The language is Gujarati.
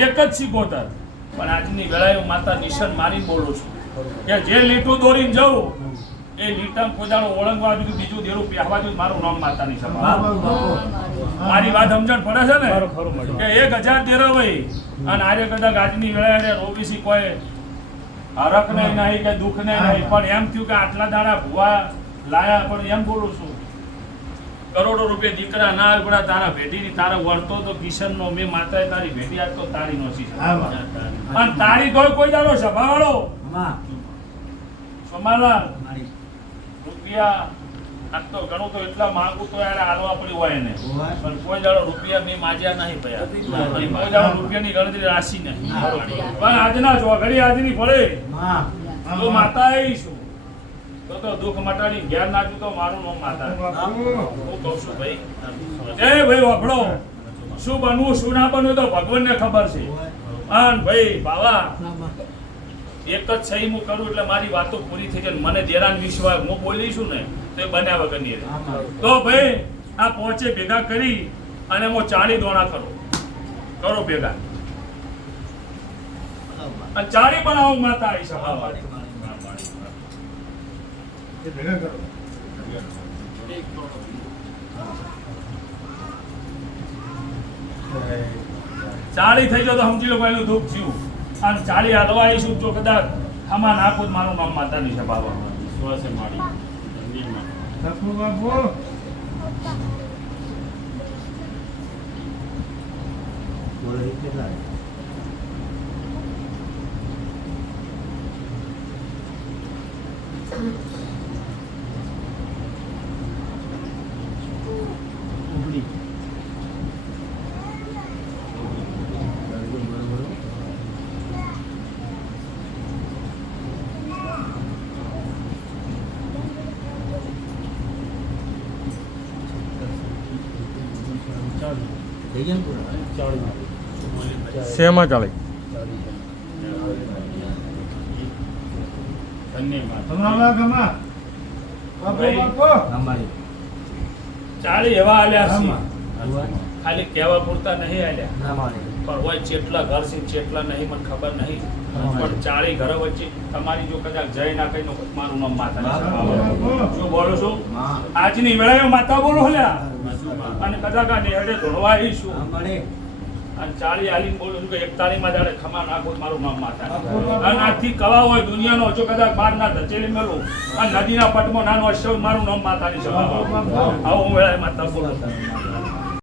એક જ સિકોતર પણ આજની વેળાએ હું માતા નિશન મારી બોલું છું. કે જે લીટું દોરીને જવું એ લીટા પોતાનું ઓળંગવા બીજું બીજું દેરું પહેવા જોઈએ મારું નામ માતાની સભા મારી વાત સમજણ પડે છે ને? કે એક હજાર તેરો ભાઈ અને આજે કદાચ આજની વેળાએ ઓબીસી કોઈ હરખ ને નહીં કે દુઃખ ને નહીં પણ એમ થયું કે આટલા દાડા ભુવા લાયા પણ એમ બોલું છું. કરોડો રૂપિયા દીકરા ના અગડા તારા ભેટીની તારા વળતો તો કિશન નો મેં માતાએ તારી ભેટી આજ તો તારી નો છે અને તારી તોય કોઈ દાડો સભાવાળો સોમાલાલ રૂપિયા આજ તો ઘણું તો એટલા માંગુ તો યાર હાલવા પડ્યું હોય એને. પણ કોઈ દાડો રૂપિયા મેં માજ્યા નહીં ભયા. કોઈ દાડો રૂપિયાની ગણતરી રાશી નહીં. પણ આજના ચોઘડી આજની પડે તો માતા આવીશું તો તો દુઃખ મટાડી તો ભાઈ મારી વાતો પૂરી થઈ જાય મને દેરાન વિશ્વાસ. હું બોલી ને, તો એ બન્યા વગરની તો ભાઈ, આ પહોંચે ભેગા કરી અને હું ચાળી દોણા કરો. કરો ભેગા. અને પણ બનાવું માતા આવી સભાવાળી ચાળી થઈ જાવ તો સમજી લો એનું દુઃખ થયું. અને ચાળી હાલવા શું જો કદાચ આમાં નાખો જ મારું નામ માતાની બાબા વિશ્વાસે શેમાં ચાલે ચાલી એવા આલ્યા ખાલી કહેવા પૂરતા નહીં આલ્યા. પણ હોય ચેટલા ઘર છે ચેટલા નહીં, મને ખબર નહીં. પણ ચારે ઘર વચ્ચે તમારી જો કદાચ જય ના કઈ મારું નામ માતા શું બોલો છો? આજની વેળાએ માતા બોલો હલ્યા અને કદાચ આ નેહડે ધોળવા આવીશું. અને ચાળી આલી બોલું છું કે એકતાળીમાં જાણે ખમા નાખો મારું નામ માતા અને આજથી કવા હોય દુનિયાનો, જો કદાચ બાર ના ધચેલી મેળો અને નદીના પટમાં નાનો અશ્વ મારું નામ માતાની સભા. આવું વેળાએ માતા બોલું